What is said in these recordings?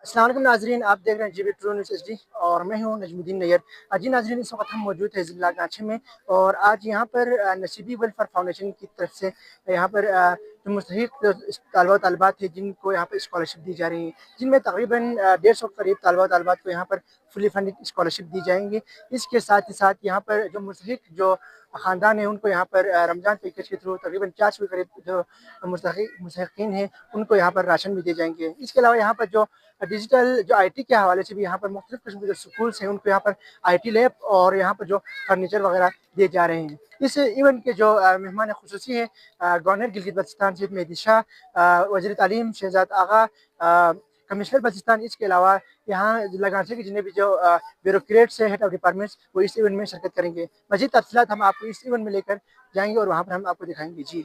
अस्सलाम वालेकुम नाजरीन, आप देख रहे हैं जीबी ट्रू न्यूज़ एचडी और मैं हूं नजमुद्दीन नैयर। जी नाजरीन, इस वक्त हम मौजूद हैं ज़िला गाछे में और आज यहाँ पर नसीबी वेलफेयर फाउंडेशन की तरफ से यहाँ पर जो मुस्तहिक तलबा तलबात थे जिनको यहाँ पर स्कॉलरशिप दी जा रही है, जिनमें तकरीबन 150 करीब तलबा तलबात को यहाँ पर फुली फंडेड स्कॉलरशिप दी जाएंगी। इसके साथ ही साथ यहाँ पर जो मुस्तहिक जो ख़ानदान है उनको यहाँ पर रमज़ान पैकेज के थ्रू तकरीबन 400 के करीब जो मुस्तहिकीन हैं उनको यहाँ पर राशन भी दिए जाएंगे। इसके अलावा यहाँ पर जो डिजिटल जो आईटी के हवाले से भी यहाँ पर मुख्तलिफ किस्म के जो स्कूल्स हैं उनको यहाँ पर आईटी लैब और यहाँ पर जो फर्नीचर वगैरह दिए जा रहे हैं। इस इवेंट के जो मेहमान खुसूसी हैं गवर्नर गिलगित बल्तिस्तान सैयद मेहदी शाह, वज़ीर तालीम शहजाद आगा, कमिश्नर बल्तिस्तान, इसके अलावा यहाँ लगाचे के जितने भी जो ब्यूरोक्रेट्स हैं, हेड ऑफ डिपार्टमेंट्स, वो इस इवेंट में शिरकत करेंगे। मज़ीद तफसीलात हम आपको इस इवेंट में लेकर जाएंगे और वहाँ पर हम आपको दिखाएंगे। जी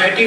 IT